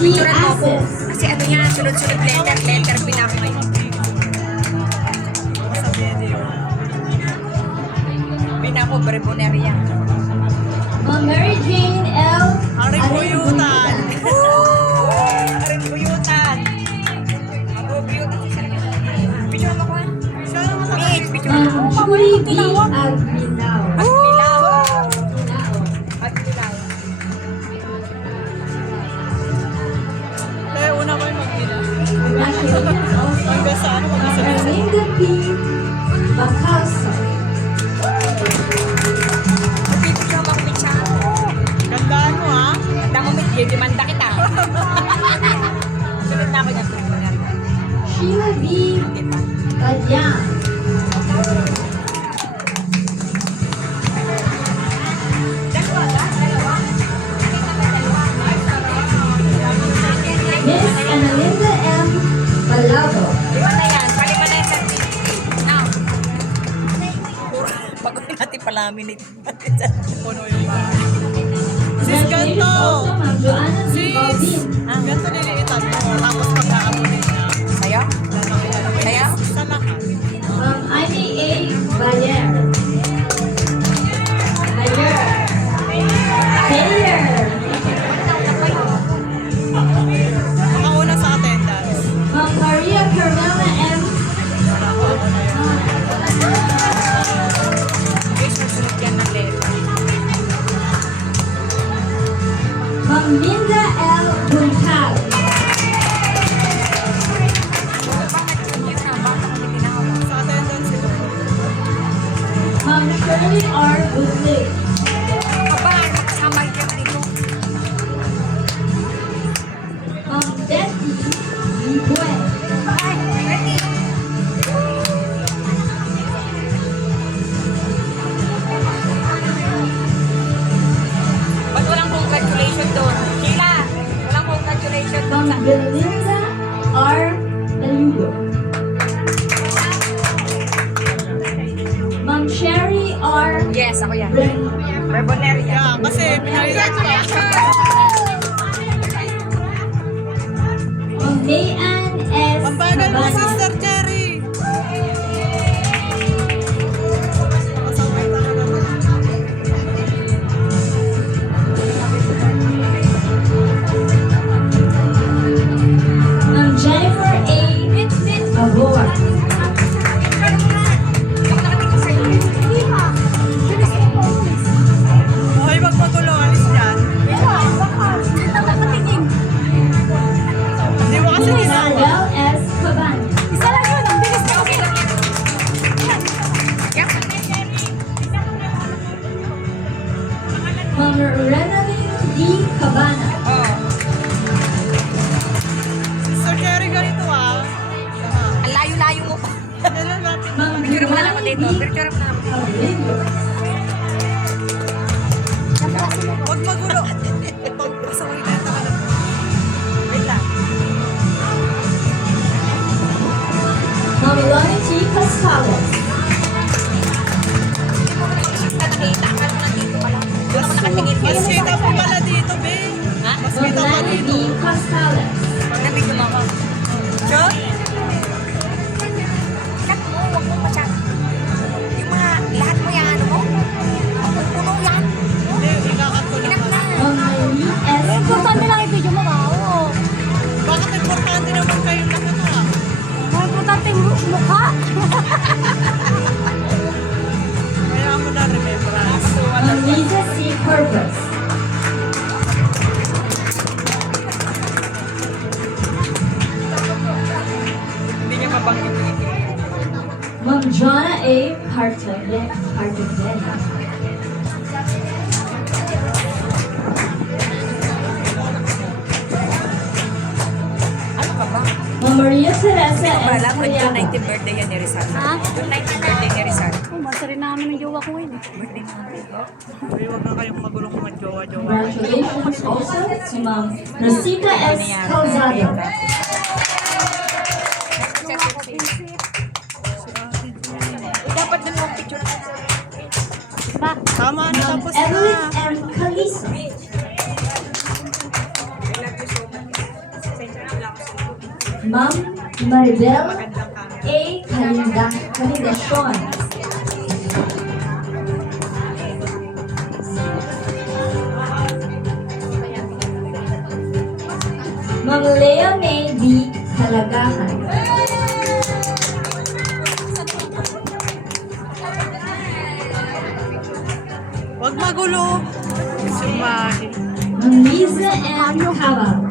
Picturean mo ko. Kasi ano yan, sunod-sunod letter bilang ngayon. Binako, Breboneria. Mary Jane L. Aring buyutan. Aring buyutan. Ako, buyutan si Sarah. Picture mo ko ha? Picture mo. Julie B. Aguinao. Agnilaw. Agnilaw. Kaya una ko yung mag-ina. Congratulations also. Hanggang sa ano, mag-isa-isa. Erlinda P. Bacalso. Picture mo ako, picture. Gandaan mo ha. Ganda mo, demanda kita. Sunod na ako niya. Sheila B. Badyan. Miss Analinda M. Balado. Lima na yan. Palima na yan sa Now. Pag natin palaminate. Puno yung bahay. Sis, Congratulations ganto. also, Ma'am Joanna C. Sis, Baudin. ganto niliitan mo. Tapos pag-aamunin na. Sayo? Sayo? Sa lahat. Ma'am Ivy A. Bayer. Bayer. Bayer. Makauna sa attendance. Ma'am Maria Carmela M. Okay, sunod yan ng letter. Ma'am Linda L. Buntal. Sa attendance sila. Ma'am Shirley R. Butley. Aba, makasama yung dito. Ma'am Betty Libuen. Ay, ready. Ba't walang congratulations doon? Sheila, walang congratulations doon Ma'am sa... Belinda R. Talugo. Ma'am Sherry R. Yes, ako yan. Ren. Reboneria. Yeah, kasi pinalitan ka. Ma'am Mayan S. Ang bagal mo, Cabana. Sister Cherry. Kasabay tayo naman. Ma'am Jennifer A. Abor. Okay, magpagulo. Alis dyan. Hindi mo kasi ginawa. Isabel S. Cabana. Ma'am Renalyn D. Cabana. Sister Cherry, ganito ah. Ang layo-layo mo pa. Kailan natin Ma'am Picture mo na lang ako July dito. D. Picture mo na ako. Aurelio. Huwag magulo. Pag-pasaway na ito ka na. Wait lang. Ma'am Lonnie G. Castales. Hindi mo naman kasi nakita. Akala mo nandito ka lang. Doon ako nakatingin. Mas kita mo pala dito, be. Ha? Mas Ma'am kita pa Lani dito. D. Castales. Nabigyan mo ako. Sure? Chat mo, huwag mo pa-chat. Yung mga, lahat mo yan, ano mo? Puno yan. Hindi, ikakat ko Inak naman. na. Ma'am Maylene S. Importante lang i-video mo ka. Oo. Bakit importante naman kayong lahat ah? Ang importante yung mukha. Kaya mo na remembrance. Ma'am Lisa C. Purpose. Hindi niya mabanggit yung Ma'am Jonna A. Cartagena. Ano ka ba? Ma'am Maria Teresa Hindi ko ba S. alam, kung Cariaga. yung 19th birthday yan ni Rizal. Ha? Yung 19th birthday ni Rizal. Oh, basta rin namin ng jowa ko yun. Birthday mo. Hindi, huwag na kayong magulong mga jowa-jowa. Congratulations also to Ma'am Rosita S. Calzado. Dapat din mo picture. Ba? Tama na, tapos Evelyn na. M. Caliso. I love you so much. Ma'am Maribel A. Calindacion. Ma'am Lea May B. Kalagahan. Huwag magulo. Sumahi. Ma'am Liza M. Cabal.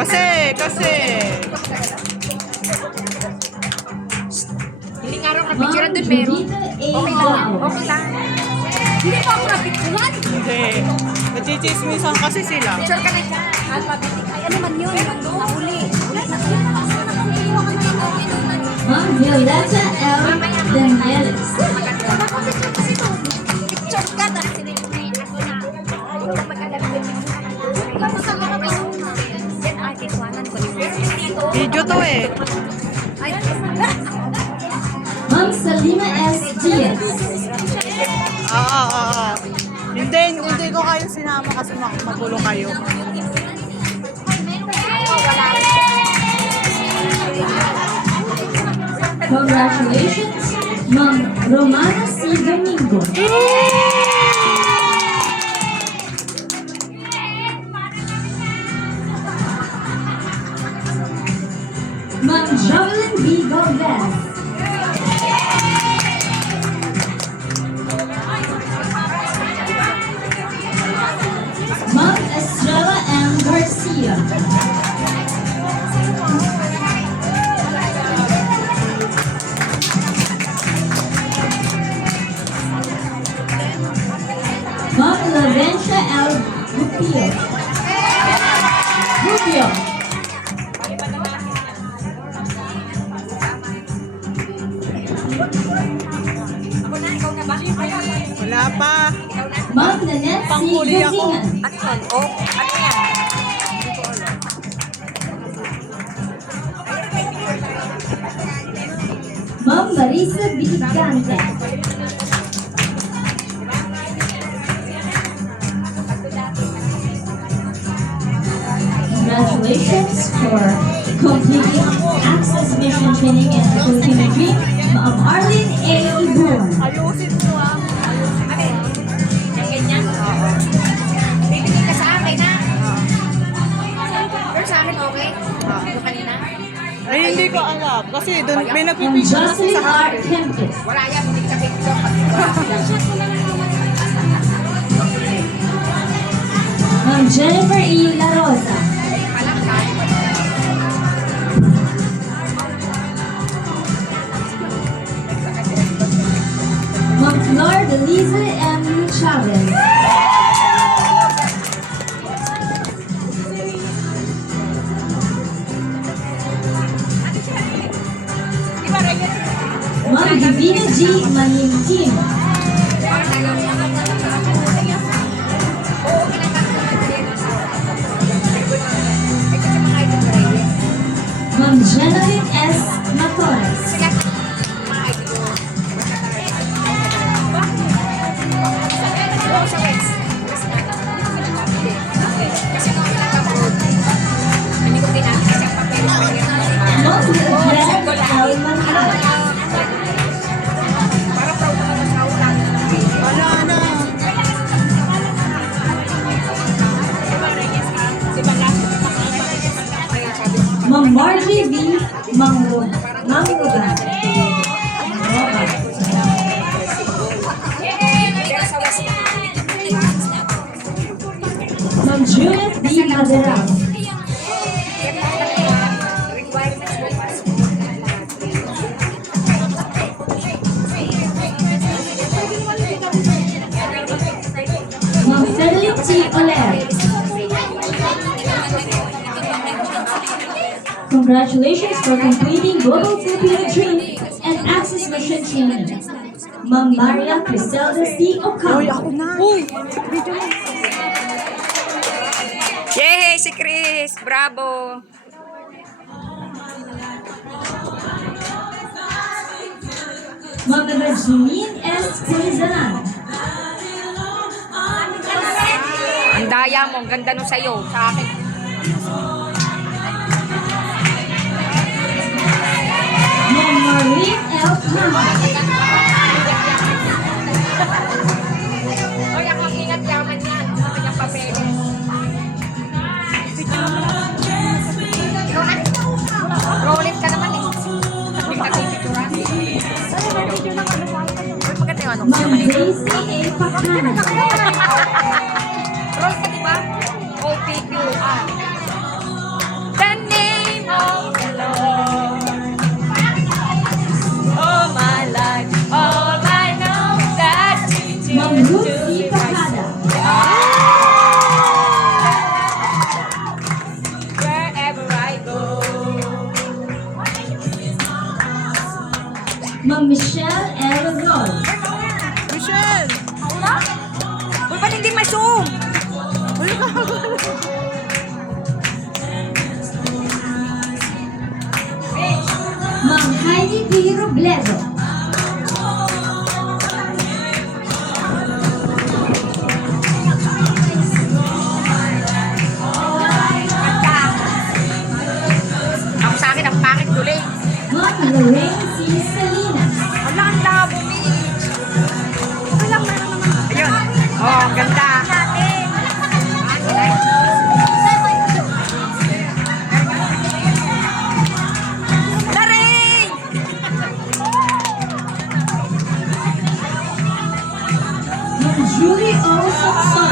Kasi. Hindi nga raw Ma'am kapicturan doon, meron. Judita A. Okay lang. Gao. Okay lang. Hindi pa ako napicturan. Hindi. Nagchichismisan kasi sila. Picture ka na dyan. Alphabetic. Ay, ano man yun? Nahuli. Ma'am Violeta L. Danielis. Picture ka. Tapos sila yung may ako na. Huwag ka mag-alapit. Masama ka ba? Yan, artist-wanan ko. Video to eh. Ay, Ma'am Salima S. Diaz. Hindi ko kayo sinama kasi magulo kayo. Congratulations, Ma'am Romana C. Domingo. Ma'am Jovelyn B. Valdez. Ma'am Estrella M. Garcia. Ma'am Lavencia L. Rubio. ako na, ikaw na ba? Wala pa. Ma'am Nanette C. Panghuli ako. Gazingan. Ano yun? Oh, ano yan? Ma'am Marisa Biligante. Congratulations for completing Access Mission Training in the Filipino Dream, Ma'am Arlene A. Ibon. Ayusin mo ah. Ano yun? Yung ganyan? Oo. Bibigay ka sa akin, ha? Pero sa akin, okay? Yung kanina? Ay, hindi ko alam. Kasi doon may Ma'am nagpipicture kasi Jocelyn sa R. akin. Kempis. Wala yan, hindi ka picture. Ma'am Jennifer E. La Rosa. Palang kain. Ma'am Flor Deliza M. Chavez. Ma'am Divina G. Manintim. Ma'am Jeneline S. Matores. Ma'am Glenn L. Manhal. Wala na. Ma'am Margie V. Mangrugan. Ma'am Judith B. Maderal. Ma'am Frederick T. Oler. Congratulations for completing Global Filipino Dream and Access Mission Training. Ma'am Maria Criselda C. Ocampo. Uy! Yay! Si Chris! Bravo! Ma'am Evangeline S. Pulizanan. Ang daya mo, ang ganda nung sa'yo, sa akin. Marlene L. Kama. Hoy, ang ingat yaman yan. Sa kanyang papeles. Roll it ka naman eh. Hindi ka pipicturan. Maganda yung anong Ma'am Daisy A. Pacana. Roll ka diba? OPQR. The name of the Lord. Oh my life, all I know that you Ma'am Lucy Pacada. wherever I go. Ma'am Michelle L. Lord. Michelle! Uy, ba't hindi ma-zoom? Ma'am Heidi P. Robledo. Ako sa akin, ang pangit tuloy. Ma'am Lorraine C. Salinas. Wala ang labo, Mitch. Ayun. Oh, ang ganda. Daring! Ma'am Julie O. Sokson.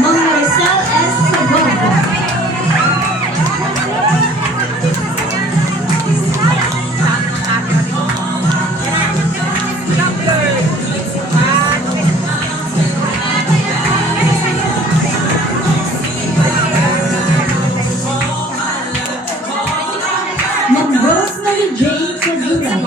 Ma'am Maricel S. Sagogo. Ma'am Rosemary Jane Saguray.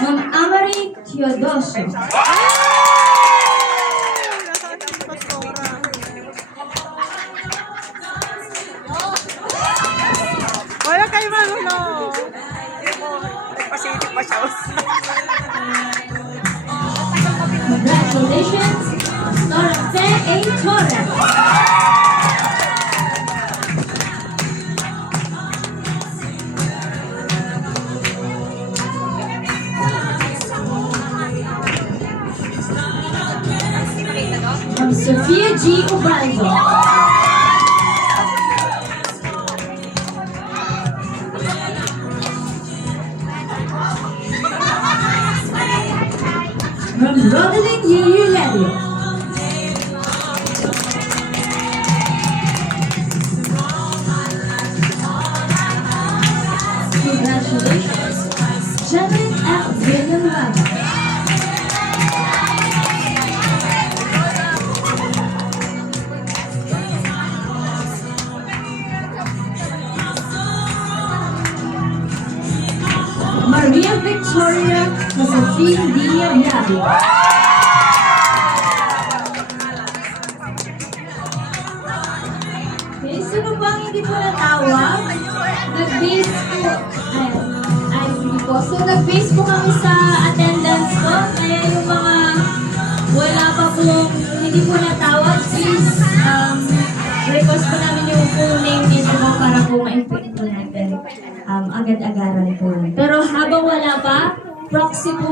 Ma'am Amari Teodosio. Wala kayo magulo. Pasitik pa siya. Congratulations, Dorothe A. Torres. From Sophia G. Ubaldo. From Rodeline Yuyu Levy. Congratulations, Javelin F. Villanueva. Maria Victoria Josephine Diabiabi. Okay, sino bang hindi po natawag? Nag-base po, sige po. So, nag-base po kami sa attendance po. Kaya yung mga wala pa pong hindi po natawag, please, request po namin yung full name nito po para po ma-input po natin agad-agaran po. Pero habang wala pa, proxy po